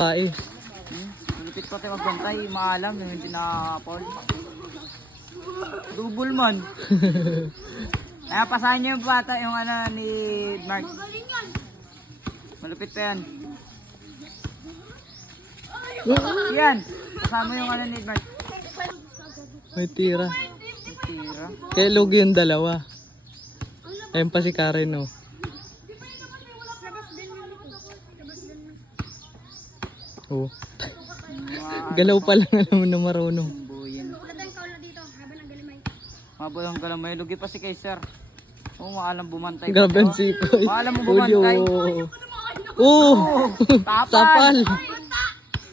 Pae. Malupit pa tayo magbantay, maalam yung hindi na-fall. Double man. Kaya pasahan niyo yung bata yung ano ni Mark. Malupit pa yan. Yan, kasama yung ano ni Mark. May tira. Tira. Kaya lugi yung dalawa. Ayun pa si Karen, oh. Oh. Galaw pa lang alam mo na marunong. Buyin. Mabulang galamay. Lugi pa si Kaiser. Oo, maalam bumantay. Grabe ang sikoy. Maalam mo bumantay. Oh! Tapal!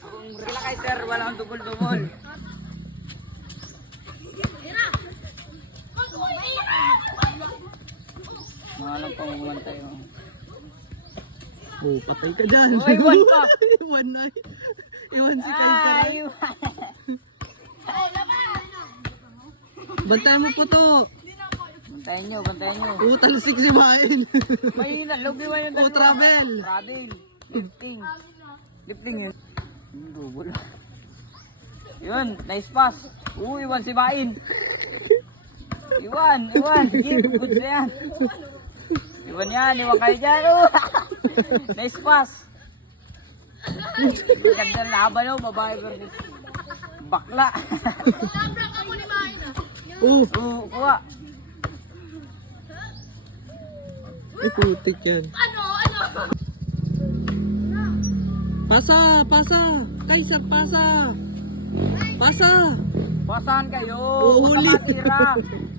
Kung rila Kaiser, walang dugol-dugol. Maalam pa bumantay. Oh, patay ka dyan. Oh, iwan ka. Iwan na. Iwan si Kaiser. Bantayan mo po to. Bantayan nyo, bantayan nyo. Oh, talsik si Bain. Mahina, lugi man yung Oh, travel. Travel. Lifting. Lifting yun. Double. Yun, nice pass. Iwan si Bain. Iwan. Give, good na yan. Iwan kayo dyan. Nice pass. Ganda ng laban o, babae versus bakla. Kuha. Ay, putik yan. Pasa! Kaiser, pasa! Pasa! Basahan kayo. Uhuli.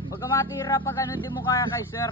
Huwag ka matira pag ano hindi mo kaya Kaiser.